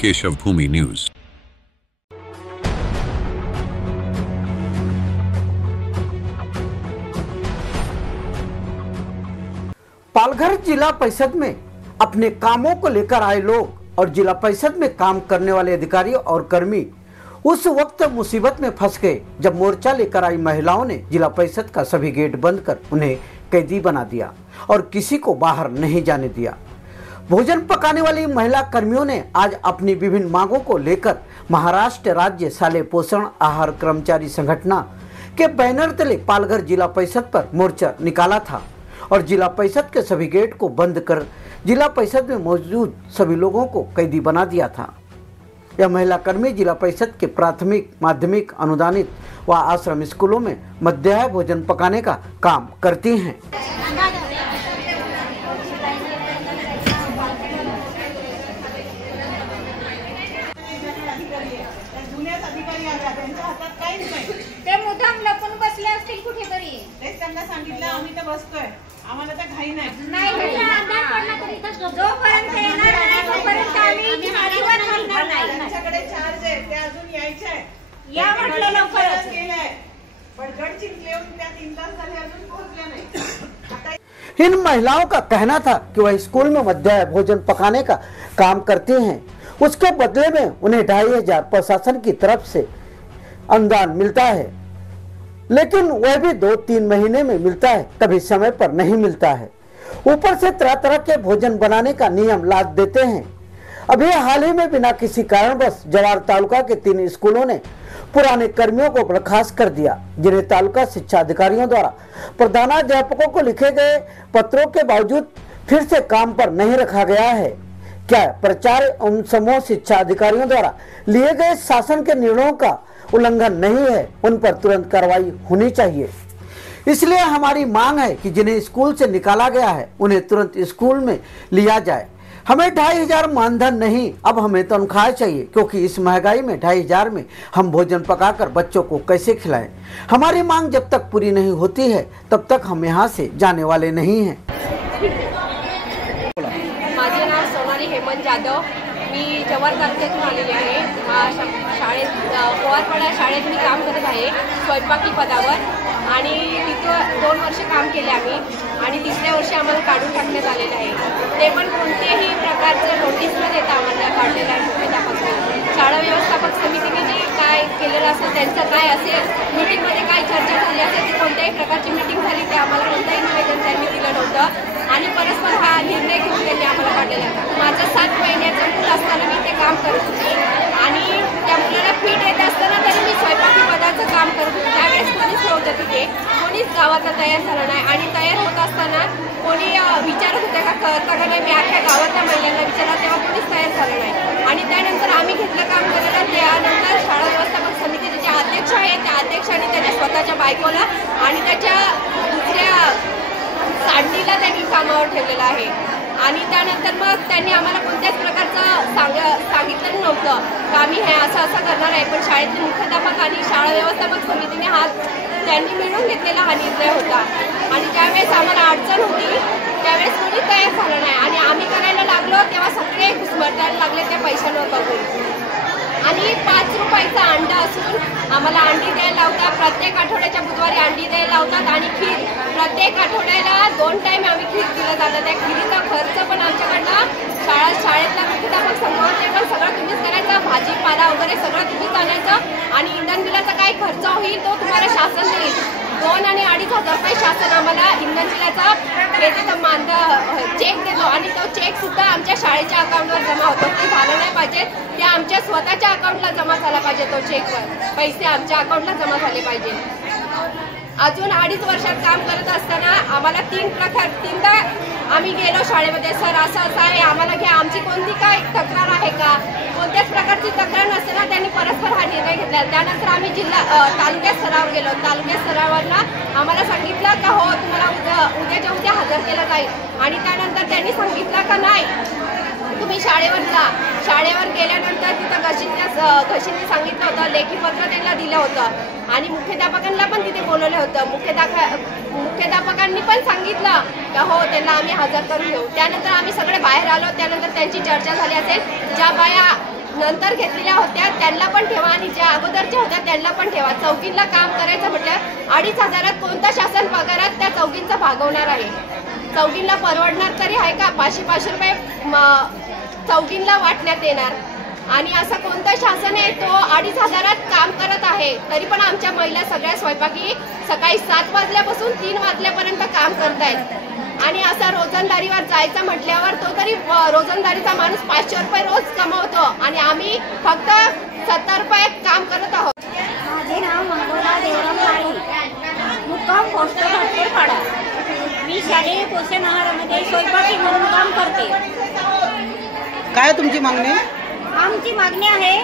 केशव भूमि news. Palghar जिला परिषद में अपने कामों को लेकर आए लोग और जिला परिषद में काम करने वाले अधिकारी और कर्मी उस वक्त मुसीबत में फंस गए जब मोर्चा लेकर आई महिलाओं ने जिला परिषद का सभी गेट बंद कर उन्हें कैदी बना दिया और किसी को बाहर नहीं जाने दिया। भोजन पकाने वाली महिला कर्मियों ने आज अपनी विभिन्न मांगों को लेकर महाराष्ट्र राज्य शालेय पोषण आहार कर्मचारी संगठन के बैनर तले पालघर जिला परिषद पर मोर्चा निकाला था और जिला परिषद के सभी गेट को बंद कर जिला परिषद में मौजूद सभी लोगों को कैदी बना दिया था। यह महिला कर्मी जिला परिषद के प्राथमिक माध्यमिक अनुदानित व आश्रम स्कूलों में मध्याह्न भोजन पकाने का काम करती हैं। आम्ही तर बसतोय, आम्हाला तर घाई नाही। त्यांच्याकडे चार्ज आहे, ते अजून यायचे आहे। या म्हटलं लवकरच केलंय, पण गड चिंचले येऊन त्या 3 तास झाले अजून पोहोचले नाही। इन महिलाओं का कहना था कि वह स्कूल में मध्याह्न भोजन पकाने का काम करती हैं, उसके बदले में उन्हें 2500 प्रशासन की तरफ से अनुदान मिलता है, लेकिन वह भी 2-3 महीने में मिलता है, कभी समय पर नहीं मिलता है। ऊपर से तरह तरह के भोजन बनाने का नियम लाद देते हैं। अभी हाल ही में बिना किसी कारणवश जवार तालुका के 3 स्कूलों ने पुराने कर्मियों को बर्खास्त कर दिया, जिन्हें तालुका शिक्षा अधिकारियों द्वारा प्रधानाध्यापकों को लिखे गए पत्रों के बावजूद फिर से काम पर नहीं रखा गया है। क्या प्रचार एवं समूह शिक्षा अधिकारियों द्वारा लिए गए शासन के निर्णयों का उल्लंघन नहीं है, उन पर तुरंत कार्रवाई होनी चाहिए। इसलिए हमारी मांग है कि जिन्हें स्कूल से निकाला गया है उन्हें तुरंत स्कूल में लिया जाए। हमें 2500 मानधन नहीं, अब हमें तनख्वाह चाहिए, क्योंकि इस महंगाई में 2500 में हम भोजन पकाकर बच्चों को कैसे खिलाएं। हमारी मांग जब तक पूरी नहीं होती है तब तक हम यहाँ से जाने वाले नहीं हैं। माझे नाव सोनाली हेमंत जाधव, मी जवार तालुक्यातून आलेली आहे। शाळेत पोवारपाडा शाळेत मी काम करत आहे स्वयंपाकी पदावर आणि तिथं 2 वर्ष काम केले आम्ही आणि 3ऱ्या वर्षी आम्हाला काढून टाकण्यात आलेलं आहे। ते पण कोणत्याही प्रकारचं नोटीस न देता आम्हाला काढलेलं आहे मुख्याध्यापक। शाळा व्यवस्थापक समितीने जे काय केलेलं असेल त्यांचं काय असेल, मीटिंगमध्ये काय चर्चा झाली असेल, ती कोणत्याही प्रकारची मीटिंग झाली ते आम्हाला कोणताही निवेदन त्यांनी दिलं नव्हतं आणि परस्पर हा निर्णय घेऊन त्यांनी आम्हाला काढलेला आहे। माझं 7 महिन्याचं मूल असताना मी ते काम करत होते आणि त्या मुलाला फीट येत असताना तरी मी स्वयंपाकी पदाचं काम करत होते। त्यावेळेस कोणीच नव्हतं तिथे, कोणीच गावातला तयार झाला नाही आणि तयार होत असताना कोणी विचारत होते का करता का नाही, मी अख्ख्या गावातल्या महिलांना विचारला तेव्हा कोणीच तयार झालं नाही आणि त्यानंतर आम्ही घेतलं काम करायला। त्यानंतर शाळा व्यवस्थापक समितीचे जे अध्यक्ष आहेत त्या अध्यक्षांनी त्याच्या स्वतःच्या बायकोला आणि त्याच्या दुसऱ्या साडीला त्यांनी कामावर ठेवलेलं आहे आणि त्यानंतर मग त्यांनी आम्हाला कोणत्याच प्रकारचं सांगितलं नव्हतं का आम्ही हे असं करणार आहे। पण शाळेतले मुख्याध्यापक आणि शाळा व्यवस्थापक समितीने त्यांनी मिळून घेतलेला हा निर्णय होता आणि ज्यावेळेस आम्हाला अडचण होती त्यावेळेस कोणी तयार झालं नाही आणि आम्ही करायला लागलो तेव्हा सगळे घुसमटायला लागले त्या पैशांवर बघून आणि 5 रुपयाचा अंडा असून आम्हाला अंडी द्यायला लावतात। प्रत्येक आठवड्याच्या बुधवारी अंडी द्यायला लावतात आणि खीर प्रत्येक आठवड्याला 2 टाइम आम्ही खीर दिलं जातं। त्या खिरीचा खर्च पण आमच्याकडनं शाळेतला मुख्याध्यापक समोरचे पण सगळं तुम्हीच करायचं, भाजीपाला वगैरे सगळं तुम्हीच आणायचं आणि इंधन बिलाचा काय खर्च होईल तो तुम्हाला शासन देईल। 2 आणि 2,500 रुपये शासन आम्हाला इंधन बिलाचा चेक देतो आणि तो चेक सुद्धा आमच्या शाळेच्या अकाउंटवर जमा होतो। ते झालं नाही पाहिजे, ते आमच्या स्वतःच्या अकाउंटला जमा झाला पाहिजे। तो चेकवर पैसे आमच्या अकाउंटला जमा झाले पाहिजे। अजून 2.5 वर्षात काम करत असताना आम्हाला 3दा आम्ही गेलो शाळेमध्ये, सर असं आहे आम्हाला घ्या, आमची कोणती काय तक्रार आहे का, कोणत्याच प्रकारची तक्रार नसताना त्यांनी परस्पर हा निर्णय घेतला। त्यानंतर आम्ही तालुक्यात स्तरावर गेलो। तालुक्यात स्तरावरनं आम्हाला सांगितलं का हो तुम्हाला उद्याच्या उद्या हजर केलं जाईल आणि त्यानंतर त्यांनी सांगितलं का नाही तुम्ही शाळेवर जा। शाळेवर गेल्यानंतर तिथं घशीने सांगितलं होतं, लेखी पत्र त्यांना दिलं होतं आणि मुख्याध्यापकांना पण तिथे बोलवलं होतं। मुख्याध्यापकांनी पण सांगितलं का हो त्यांना आम्ही हजर करून घेऊ। त्यानंतर आम्ही सगळे बाहेर आलो। त्यानंतर त्यांची चर्चा झाली असेल, ज्या बाया नंतर घेतलेल्या होत्या त्यांना पण ठेवा आणि ज्या अगोदरच्या होत्या त्यांना पण ठेवा. चौघींना काम करायचं म्हटलं 2,500 कोणता शासन पगारात त्या चौघींचा भागवणार आहे? चौघींना परवडणार तरी आहे का? 500 रुपये चौघींना वाटण्यात येणार आणि असं कोणतं शासन आहे तो 2,500 काम करत आहे तरी पण आमच्या महिला सगळ्या स्वयंपाकी सकाळी 7 वाजल्यापासून 3 वाजल्यापर्यंत काम करतायत आणि असा रोजंदारीवर जायचं म्हटल्यावर तो तरी रोजंदारीचा माणूस 500 रुपये रोज कमवतो आणि आम्ही फक्त 70 रुपये काम करत आहोत. माझे नाव मंगोला देवराम काळे, मुक्काम पोस्ट पाडा. मी शालेय पोषण आहारामध्ये स्वयंपाकी म्हणून काम करते. काय तुमची मागणी? आमची मागणी आहे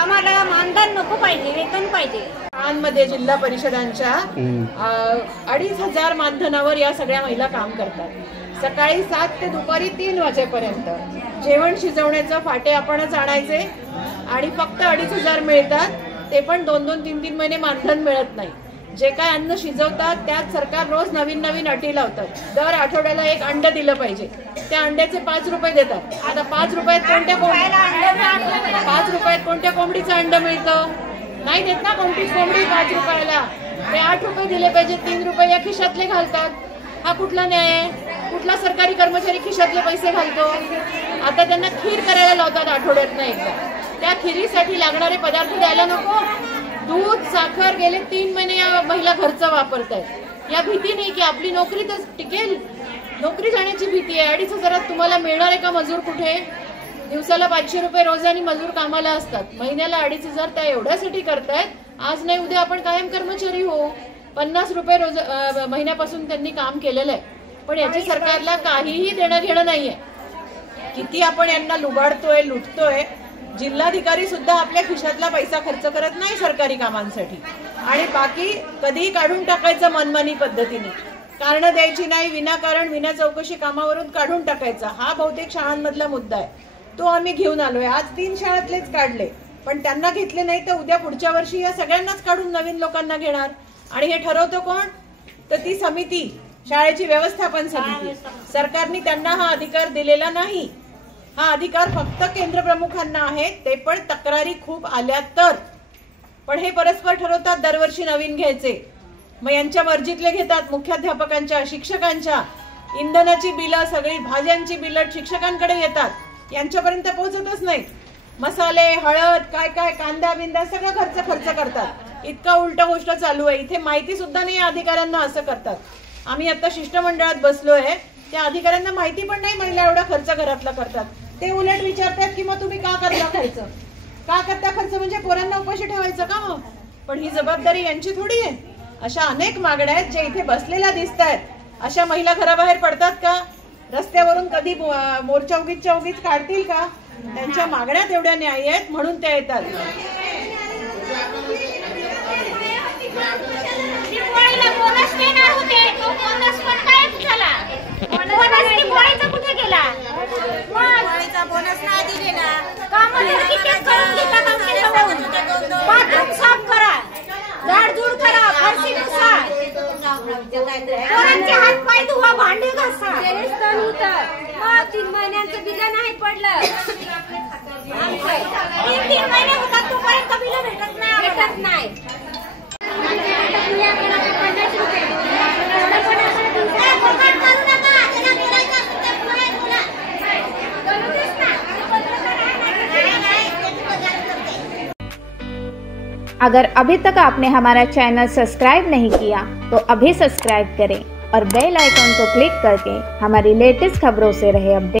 आम्हाला मानधन नको पाहिजे, वेतन पाहिजे. शाळांमध्ये जिल्हा परिषदांच्या 2,500 मानधनावर या सगळ्या महिला काम करतात. सकाळी 7 ते दुपारी 3 वाजेपर्यंत जेवण शिजवण्याचं फाटे आपणच आणायचे आणि फक्त 2,500 मिळतात. ते पण 2-2, 3-3 महिने मानधन मिळत नाही. जे काय अन्न शिजवतात त्यात सरकार रोज नवीन नवीन अटी लावतात. दर आठवड्याला एक अंड दिलं पाहिजे, त्या अंड्याचे 5 रुपये देतात. आता 5 रुपयात कोणत्या कोंबडीचं अंड मिळतं? नाही देत ना कोणतीच कोंबडी 5 रुपयाला. ते 8 रुपये दिले पाहिजे, 3 रुपये या खिशातले घालतात. हा कुठला न्याय आहे? कुठला सरकारी कर्मचारी खिशातले पैसे घालतो? आता त्यांना खीर करायला लावतात आठवड्यातनं एकदा. त्या खिरीसाठी लागणारे पदार्थ द्यायला नको? दूध साखर गेले 3 महिने या महिला घरचं वापरतायत. या भीतीने की आपली नोकरी तर टिकेल, नोकरी जाण्याची भीती आहे. 2,500 तुम्हाला मिळणार आहे का मजूर? कुठे? दिवसाला 500 रुपये रोजानी मजूर कामाला असतात. महिन्याला 2,500 त्या एवढ्यासाठी करतायत आज नाही उद्या आपण कायम कर्मचारी हो. 50 रुपये रोज महिन्यापासून त्यांनी काम केलेलं आहे पण याची सरकारला काहीही देणं घेणं नाहीये. किती आपण यांना लुबाडतोय, लुटतोय. जिल्हाधिकारी सुद्धा आपल्या खिशातला पैसा खर्च करत नाही सरकारी कामांसाठी आणि बाकी कधीही काढून टाकायचं मनमानी पद्धतीने. कारण द्यायची नाही, विनाकारण विना चौकशी कामावरून काढून टाकायचा हा बहुतेक शाळांमधला मुद्दा आहे. तो आम्ही घेऊन आलोय. आज 3 शाळातलेच काढले पण त्यांना घेतले नाही तर उद्या पुढच्या वर्षी या सगळ्यांनाच काढून नवीन लोकांना घेणार. आणि हे ठरवतो कोण? तर ती समिती, शाळेची व्यवस्थापन समिती. सरकारने त्यांना हा अधिकार दिलेला नाही. हा अधिकार फक्त केंद्र प्रमुखांना आहे, ते पण तक्रारी खूप आल्या तर. पण हे परस्पर ठरवतात दरवर्षी नवीन घ्यायचे. मग यांच्या मर्जीतले घेतात. मुख्याध्यापकांच्या, शिक्षकांच्या इंधनाची बिलं, सगळी भाज्यांची बिलं शिक्षकांकडे येतात. यांच्यापर्यंत पोहोचतच नाहीत. मसाले, हळद, काय काय, कांदा बिंदा सगळं खर्च करतात. इतका उलट गोष्ट चालू आहे. इथे माहिती सुद्धा नाही अधिकाऱ्यांना असं करतात. आम्ही आता शिष्टमंडळात बसलोय, त्या अधिकाऱ्यांना माहिती पण नाही महिला एवढा खर्च घरातला करतात. ते उलट विचारतात की मग तुम्ही का करता खर्च? का करता खर्च म्हणजे पोरांना उपाशी ठेवायचं का मग? पण ही जबाबदारी यांची थोडी आहे. अशा अनेक मागण्या आहेत जे इथे बसलेल्या दिसत आहेत. अशा महिला घराबाहेर पडतात का? रस्त्यावरून कधी मोर्चा उगीच काढतील का? त्यांच्या मागण्या तेवढ्या न्याय्य आहेत म्हणून त्या येतात. बोनस देणार होते, तो बोनस पण गायब झाला. बोनस कुठे गेला? बोनस नाही दिलेला. बाथरूम साफ करा, झाडझूड करा, फरशी पुसा, पोरांचे हात पाय धुवा, भांडे घासा. 3 महिन्यांचं बिल नाही पडलं. 3 महिने होतात तोपर्यंत बिल भेटत नाही. अगर अभी तक आपने हमारा चैनल सब्सक्राइब नहीं किया तो अभी सब्सक्राइब करें और बेल आइकॉन को क्लिक करके हमारी लेटेस्ट खबरों से रहे अपडेट।